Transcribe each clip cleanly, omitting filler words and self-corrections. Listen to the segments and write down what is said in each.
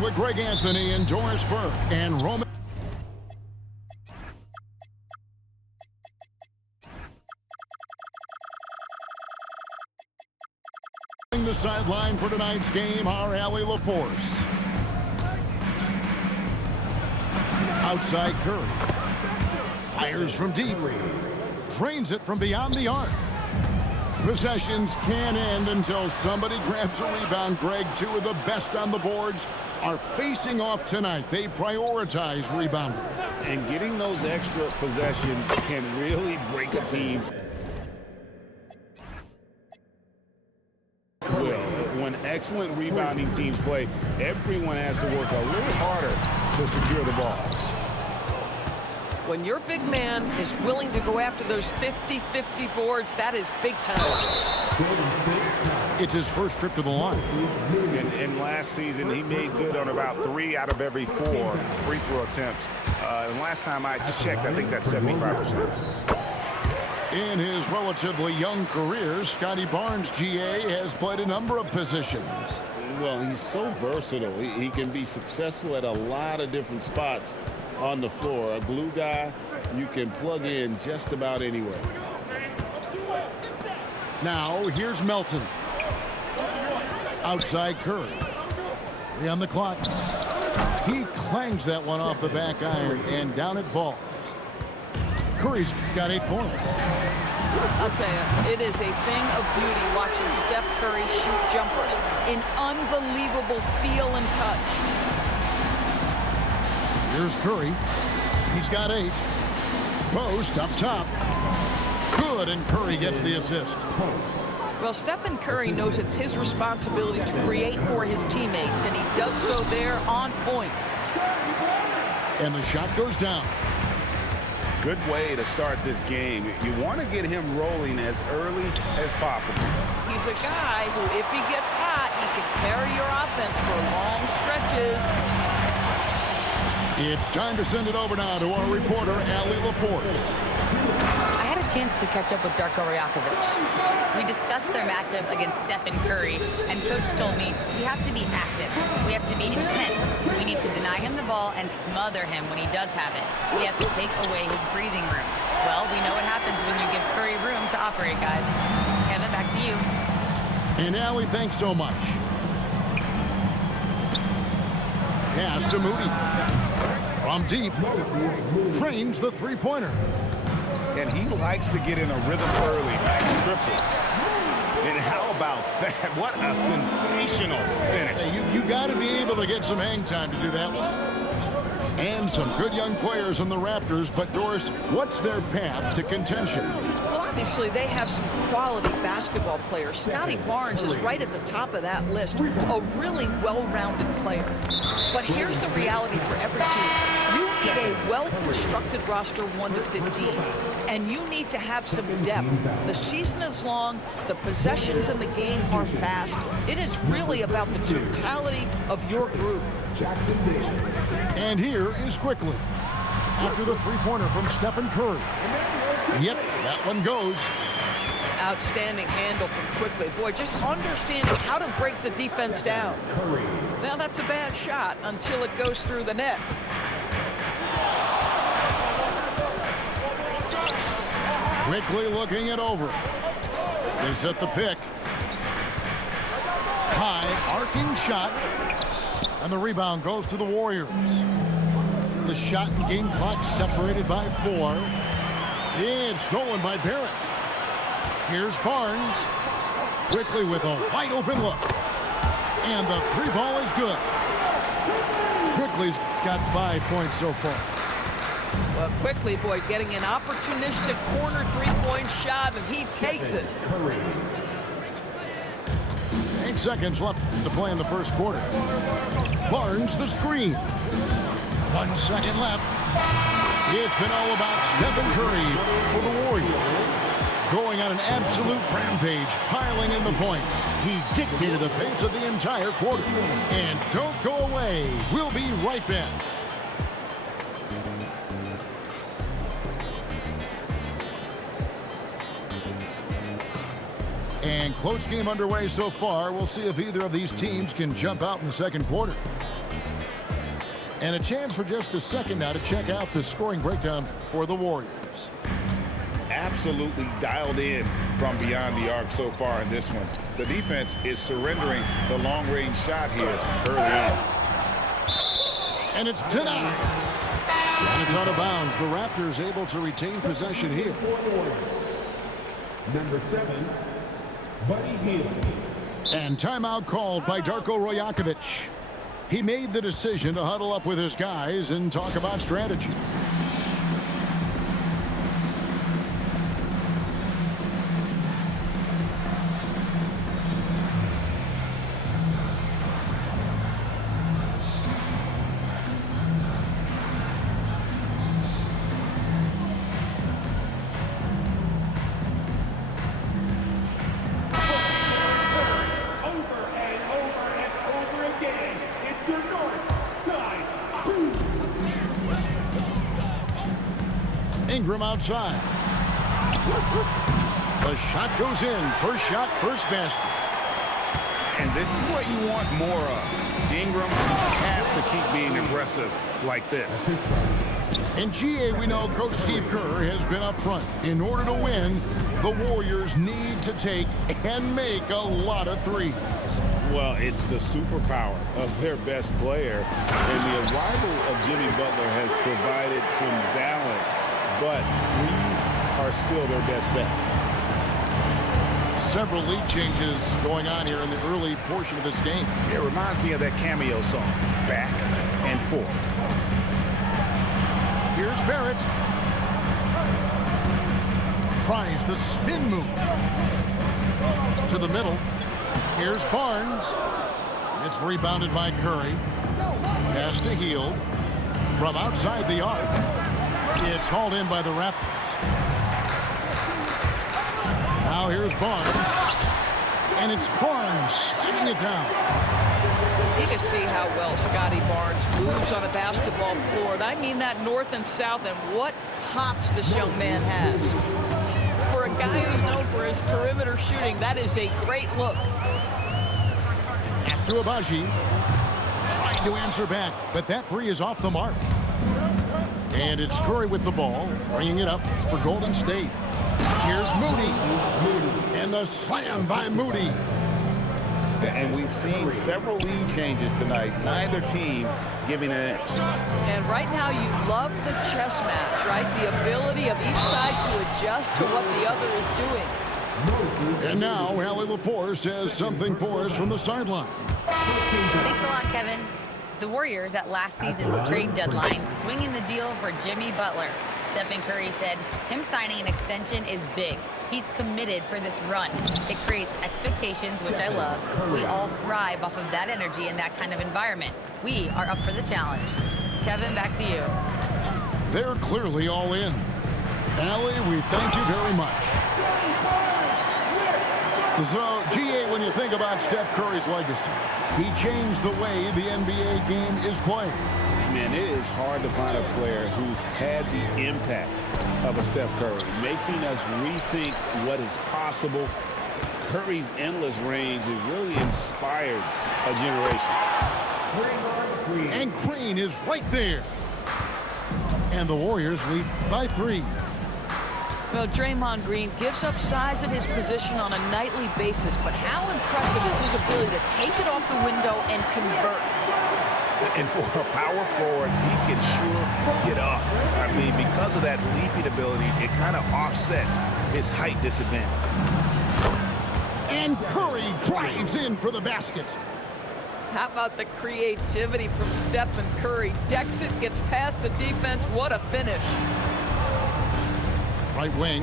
in with Greg Anthony and Doris Burke and Roman. The sideline for tonight's game, our Allie LaForce. Outside Curry. Fires from deep. Drains it from beyond the arc. Possessions can't end until somebody grabs a rebound. Greg, two of the best on the boards are facing off tonight. They prioritize rebounding. And getting those extra possessions can really break a team's will. When excellent rebounding teams play, everyone has to work a little harder to secure the ball. When your big man is willing to go after those 50-50 boards, that is big time. It's his first trip to the line. And last season, he made good on about 3 out of every 4 free throw attempts. And last time I checked, I think that's 75%. In his relatively young career, Scottie Barnes, GA, has played a number of positions. Well, he's so versatile. He can be successful at a lot of different spots on the floor. A glue guy, you can plug in just about anywhere. Now, here's Melton. Outside Curry. 3 on the clock. He clangs that one off the back iron, and down it falls. Curry's got 8 points. I'll tell you, it is a thing of beauty watching Steph Curry shoot jumpers. An unbelievable feel and touch. Here's Curry. He's got 8. Post up top. Good, and Curry gets the assist. Well, Stephen Curry knows it's his responsibility to create for his teammates, and he does so there on point. And the shot goes down. Good way to start this game. You want to get him rolling as early as possible. He's a guy who, if he gets hot, he can carry your offense for long stretches. It's time to send it over now to our reporter, Allie LaForce. I had a chance to catch up with Darko Rajakovic. We discussed their matchup against Stephen Curry, and Coach told me we have to be active. We have to be intense. We need to deny him the ball and smother him when he does have it. We have to take away his breathing room. Well, we know what happens when you give Curry room to operate, guys. Kevin, back to you. And Allie, thanks so much. Pass to Moody. From deep. Trains the three-pointer. And he likes to get in a rhythm early. Nice triple. And how about that? What a sensational finish. Hey, you got to be able to get some hang time to do that one. And some good young players in the Raptors, but Doris, what's their path to contention? Well, obviously, they have some quality basketball players. Scottie Barnes is right at the top of that list. A really well-rounded player. But here's the reality for every team. You need a well-constructed roster 1 to 15, and you need to have some depth. The season is long. The possessions in the game are fast. It is really about the totality of your group. And here is Quickly. After the three-pointer from Stephen Curry. Yep, that one goes. Outstanding handle from Quickly. Boy, just understanding how to break the defense down. Now that's a bad shot until it goes through the net. Quickly looking it over. They set the pick. High arcing shot. And the rebound goes to the Warriors. The shot and game clock separated by 4. It's stolen by Barrett. Here's Barnes. Quickly with a wide open look. And the 3-ball is good. Quickly's got 5 points so far. Well, Quickly, boy, getting an opportunistic corner 3-point shot, and he takes it. 8 seconds left to play in the first quarter. Barnes the screen. 1 second left. It's been all about Stephen Curry for the Warriors. Going on an absolute rampage, piling in the points. He dictated the pace of the entire quarter. And don't go away. We'll be right back. And close game underway so far. We'll see if either of these teams can jump out in the second quarter. And a chance for just a second now to check out the scoring breakdown for the Warriors. Absolutely dialed in from beyond the arc so far in this one. The defense is surrendering the long-range shot here early on. And it's denied. And it's out of bounds. The Raptors able to retain possession here. Number 7, Buddy Hield. And timeout called by Darko Rajakovic. He made the decision to huddle up with his guys and talk about strategy. Ingram outside. The shot goes in. First shot, first basket. And this is what you want more of. Ingram has to keep being aggressive like this. In GA, we know Coach Steve Kerr has been up front. In order to win, the Warriors need to take and make a lot of threes. Well, it's the superpower of their best player. And the arrival of Jimmy Butler has provided some balance. But threes are still their best bet. Several lead changes going on here in the early portion of this game. It reminds me of that cameo song, Back and Forth. Here's Barrett. Tries the spin move. To the middle. Here's Barnes. It's rebounded by Curry. Pass to Hield. From outside the arc. It's hauled in by the Raptors. Now here's Barnes. And it's Barnes slamming it down. You can see how well Scottie Barnes moves on a basketball floor. And I mean that north and south, and what hops this young man has. For a guy who's known for his perimeter shooting, that is a great look. Pass to Abaji. Trying to answer back, but that three is off the mark. And it's Curry with the ball, bringing it up for Golden State. Here's Moody. And the slam by Moody. And we've seen several lead changes tonight. Neither team giving an edge. And right now you love the chess match, right? The ability of each side to adjust to what the other is doing. And now Allie LaForce has something for us from the sideline. Thanks a lot, Kevin. The Warriors at last season's trade deadline swinging the deal for Jimmy Butler. Stephen Curry said him signing an extension is big. He's committed for this run. It creates expectations, which I love. We all thrive off of that energy in that kind of environment. We are up for the challenge. Kevin, back to you. They're clearly all in. Allie, we thank you very much. So, GA, when you think about Steph Curry's legacy, he changed the way the NBA game is played. Man, it is hard to find a player who's had the impact of a Steph Curry, making us rethink what is possible. Curry's endless range has really inspired a generation. And Green is right there. And the Warriors lead by 3. Well, Draymond Green gives up size at his position on a nightly basis, but how impressive is his ability to take it off the window and convert? And for a power forward, he can sure get up. I mean, because of that leaping ability, it kind of offsets his height disadvantage. And Curry drives in for the basket. How about the creativity from Stephen Curry? Decks it, gets past the defense. What a finish. Right wing.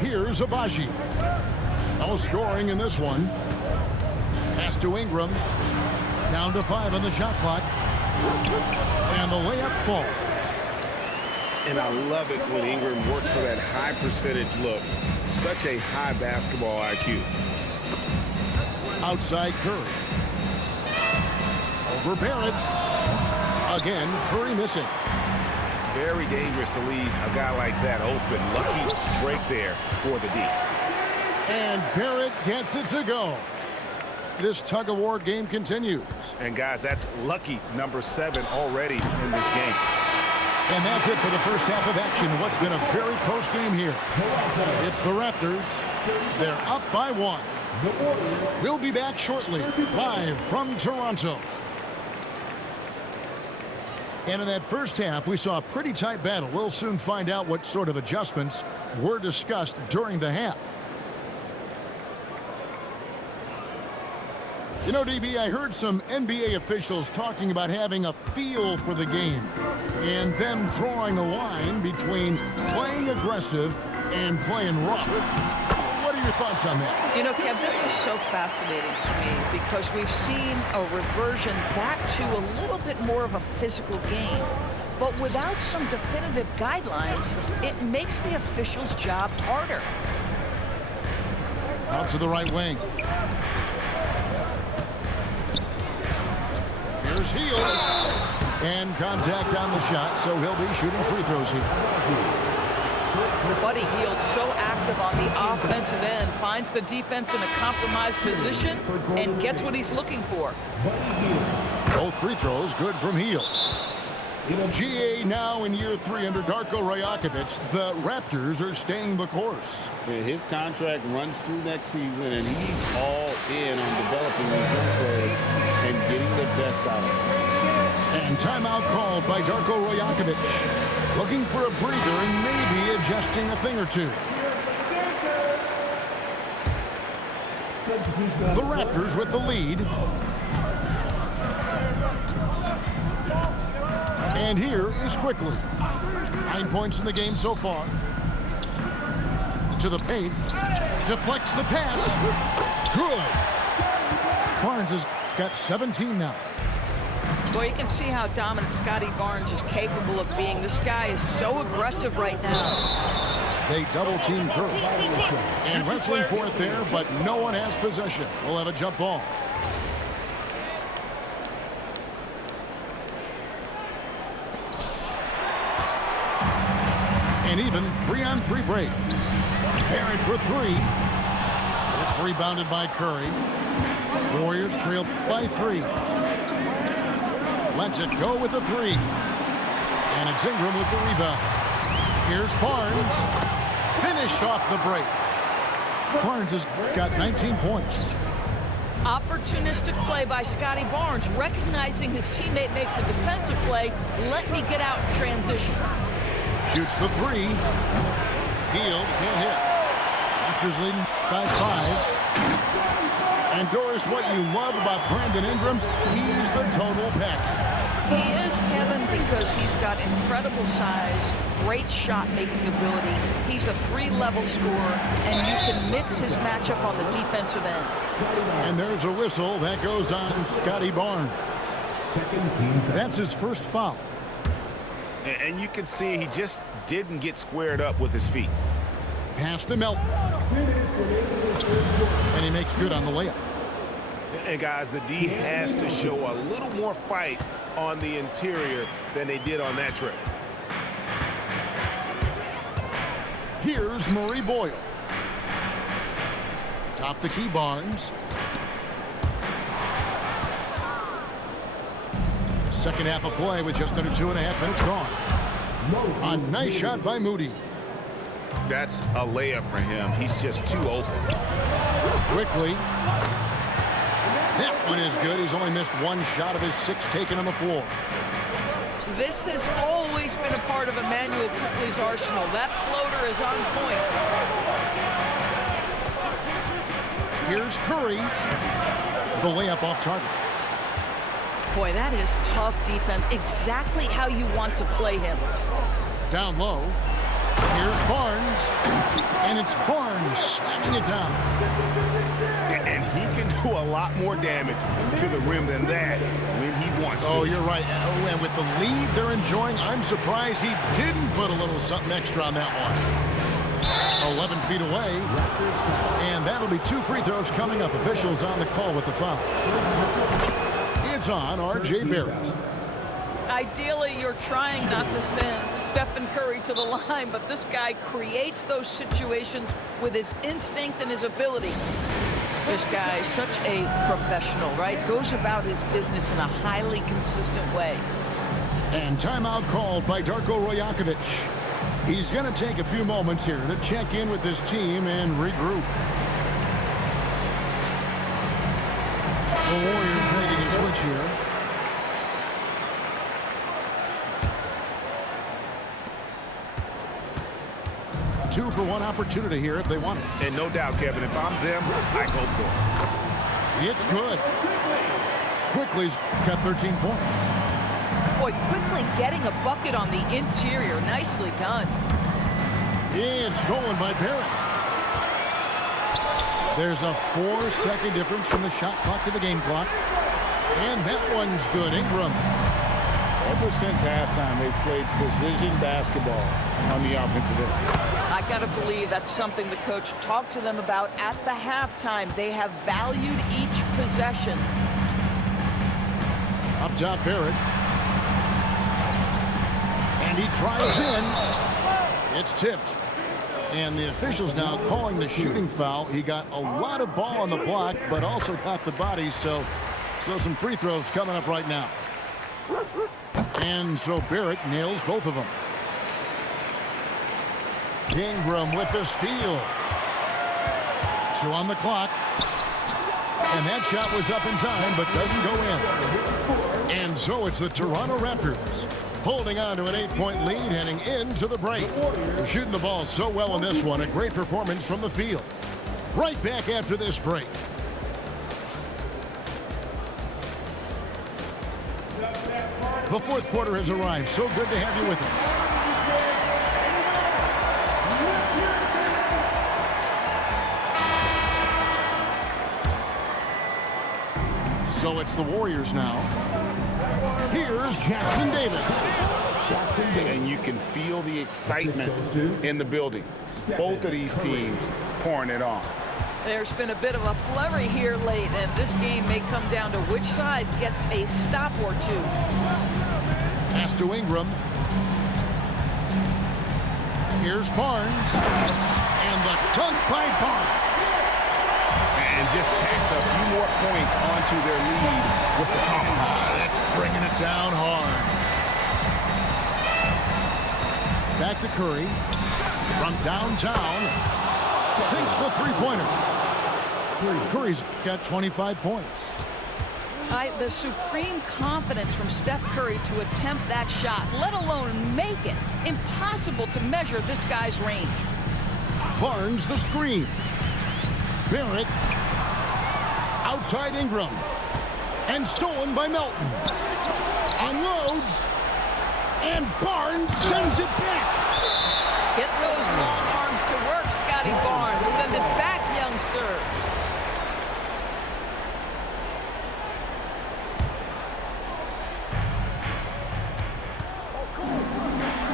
Here's Abaji. No scoring in this one. Pass to Ingram. Down to 5 on the shot clock. And the layup falls. And I love it when Ingram works for that high percentage look. Such a high basketball IQ. Outside Curry. Over Barrett. Again, Curry missing. Very dangerous to leave a guy like that open. Lucky break there for the D. And Barrett gets it to go. this tug-of-war game continues. And guys, that's lucky number 7 already in this game. And that's it for the first half of action. What's been a very close game here. It's the Raptors. They're up by 1. We'll be back shortly, live from Toronto. And in that first half, we saw a pretty tight battle. We'll soon find out what sort of adjustments were discussed during the half. You know, DB, I heard some NBA officials talking about having a feel for the game and then drawing a line between playing aggressive and playing rough. What are your thoughts on that? You know, Kev, this is so fascinating to me because we've seen a reversion back to a little bit more of a physical game. But without some definitive guidelines, it makes the officials' job harder. Out to the right wing. Here's Hield. And contact on the shot, so he'll be shooting free throws here. Buddy Hield so active on the offensive end, finds the defense in a compromised position and gets what he's looking for. Both free throws good from Hield. GA now in year 3 under Darko Rajakovic. The Raptors are staying the course. His contract runs through next season, and he's all in on developing these young players and getting the best out of them. And timeout called by Darko Rajakovic. Looking for a breather and maybe adjusting a thing or two. The Raptors with the lead. And here is Quickly. 9 points in the game so far. To the paint. Deflects the pass. Good. Barnes has got 17 now. Boy, you can see how dominant Scottie Barnes is capable of being. This guy is so aggressive right now. They double-team Curry. And wrestling for it there, but no one has possession. We'll have a jump ball. An even 3-on-3 break. Barrett for 3. It's rebounded by Curry. Warriors trail by 3. Lets it go with the 3. And it's Ingram with the rebound. Here's Barnes. Finished off the break. Barnes has got 19 points. Opportunistic play by Scottie Barnes, recognizing his teammate makes a defensive play. Let me get out in transition. Shoots the 3. Hield can't hit. Raptors leading by 5. And Doris, what you love about Brandon Ingram, he's the total package. He is, Kevin, because he's got incredible size, great shot-making ability. He's a 3-level scorer, and you can mix his matchup on the defensive end. And there's a whistle that goes on Scottie Barnes. That's his first foul. And you can see he just didn't get squared up with his feet. Pass to Melton. And he makes good on the layup. And guys, the D has to show a little more fight on the interior than they did on that trip. Here's Murray Boyle. Top the key, Barnes. Second half of play with just under 2.5 minutes gone. A nice shot by Moody. That's a layup for him. He's just too open. Quickly. That one is good. He's only missed 1 shot of his 6 taken on the floor. This has always been a part of Emmanuel Quickly's arsenal. That floater is on point. Here's Curry. The layup off target. Boy, that is tough defense. Exactly how you want to play him. Down low. Here's Barnes. And it's Barnes slamming it down. And he can do a lot more damage to the rim than that when he wants to. Oh, you're right. Oh, and with the lead they're enjoying, I'm surprised he didn't put a little something extra on that one. 11 feet away. And that'll be 2 free throws coming up. Officials on the call with the foul. It's on R.J. Barrett. Ideally, you're trying not to send Stephen Curry to the line, but this guy creates those situations with his instinct and his ability. This guy is such a professional, right? Goes about his business in a highly consistent way. And timeout called by Darko Rajakovic. He's going to take a few moments here to check in with his team and regroup. The Warriors making a switch here. Two for one opportunity here if they want it. And no doubt, Kevin, if I'm them, I go for it. It's good. Quickly's got 13 points. Boy, quickly getting a bucket on the interior. Nicely done. It's stolen by Barrett. There's a 4-second difference from the shot clock to the game clock. And that one's good. Ingram. Ever since halftime, they've played precision basketball on the offensive end. I got to believe that's something the coach talked to them about at the halftime. They have valued each possession. Up top, Barrett. And he drives in. It's tipped. And the officials now calling the shooting foul. He got a lot of ball on the block, but also got the body. So some free throws coming up right now. And so Barrett nails both of them. Ingram with the steal. 2 on the clock. And that shot was up in time, but doesn't go in. And so it's the Toronto Raptors holding on to an 8-point lead heading into the break. They're shooting the ball so well in this one. A great performance from the field. Right back after this break. The fourth quarter has arrived. So good to have you with us. So it's the Warriors now. Here's Jackson Davis. And you can feel the excitement in the building. Both of these teams pouring it on. There's been a bit of a flurry here late, and this game may come down to which side gets a stop or two. Pass to Ingram. Here's Barnes. And the dunk by Barnes. And just tacks a few more points onto their lead with the tomahawk. That's bringing it down hard. Back to Curry. From downtown. Sinks the three-pointer. Curry's got 25 points. The supreme confidence from Steph Curry to attempt that shot, let alone make it. Impossible to measure this guy's range. Barnes the screen. Barrett. Outside Ingram. And stolen by Melton. Unloads. And Barnes sends it back. Get those long arms to work, Scottie Barnes. Send it back, young sir.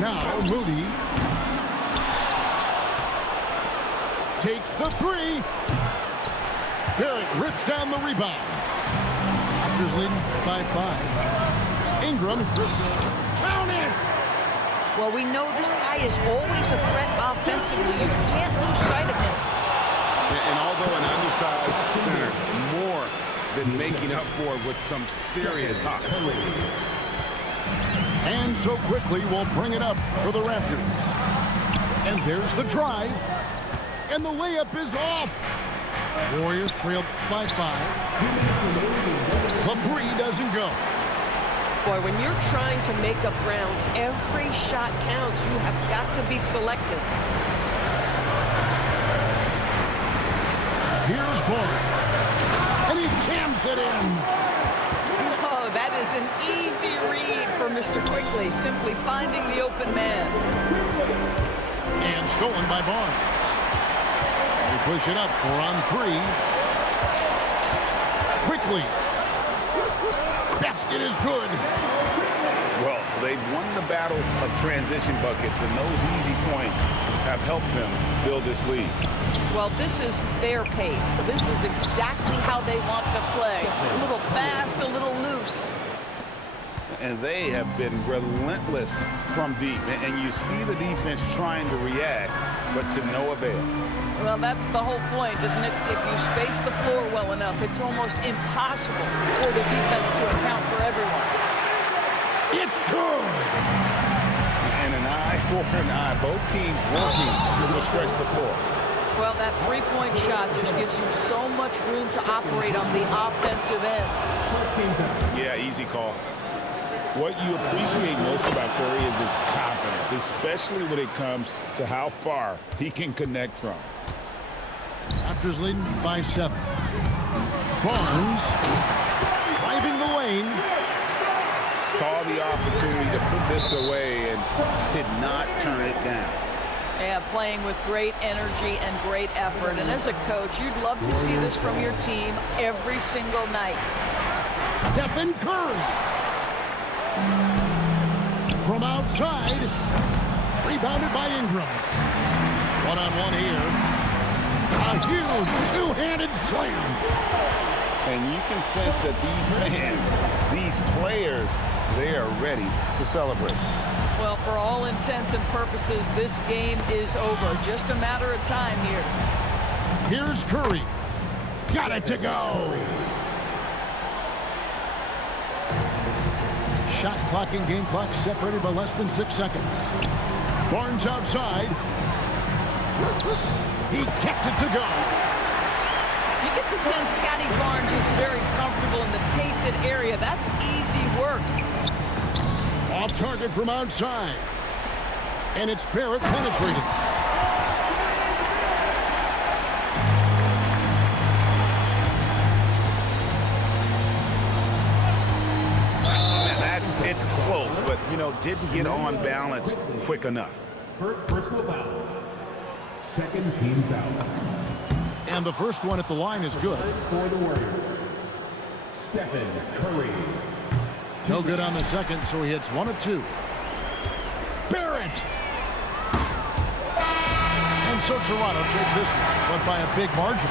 Now Moody takes the three. Barrett rips down the rebound. Raptors leading by 5. Ingram. Count it! Well, we know this guy is always a threat offensively. You can't lose sight of him. And although an undersized center, more than making up for it with some serious hops. And so quickly we'll bring it up for the Raptors. And there's the drive. And the layup is off. Warriors trail by 5. The three doesn't go. Boy, when you're trying to make up ground, every shot counts. You have got to be selective. Here's Barnes. And he jams it in. Oh, that is an easy read for Mr. Quickly, simply finding the open man. And stolen by Barnes. They push it up 4 on 3. Quickly. Basket is good. Well, they've won the battle of transition buckets, and those easy points have helped them build this lead. Well, this is their pace. This is exactly how they want to play. A little fast, a little loose. and they have been relentless from deep. And you see the defense trying to react, but to no avail. Well, that's the whole point, isn't it? If you space the floor well enough, it's almost impossible for the defense to account for everyone. It's good! And an eye for an eye. Both teams working to stretch the floor. Well, that three-point shot just gives you so much room to operate on the offensive end. Yeah, easy call. What you appreciate most about Curry is his confidence, especially when it comes to how far he can connect from. Raptors leading by 7. Barnes driving the lane. Saw the opportunity to put this away and did not turn it down. Yeah, playing with great energy and great effort. And as a coach, you'd love to see this from your team every single night. Stephen Curry. From outside. Rebounded by Ingram. One-on-one here. A huge two-handed slam. And you can sense that these fans, these players, they are ready to celebrate. Well, for all intents and purposes, this game is over. Just a matter of time here. Here's Curry. Got it to go. Shot clock and game clock separated by less than 6 seconds. Barnes outside. He gets it to go. You get the sense Scottie Barnes is very comfortable in the painted area. That's easy work. Off target from outside. And it's Barrett penetrating. It's close, but, you know, didn't get on balance quick enough. First personal foul. Second team foul. And the first one at the line is good. For the Warriors, Stephen Curry. No good on the second, so he hits 1 of 2. Barrett! And so Toronto takes this one, but by a big margin.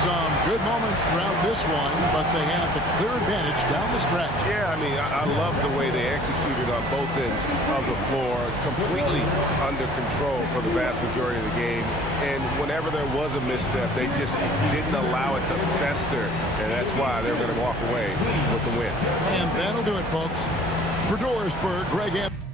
Some good moments throughout this one, but they had the clear advantage down the stretch. Yeah, I mean, I love the way they executed on both ends of the floor, completely under control for the vast majority of the game. And whenever there was a misstep, they just didn't allow it to fester, and that's why they're going to walk away with the win. And that'll do it, folks. For Dorisburg, Greg Anthony.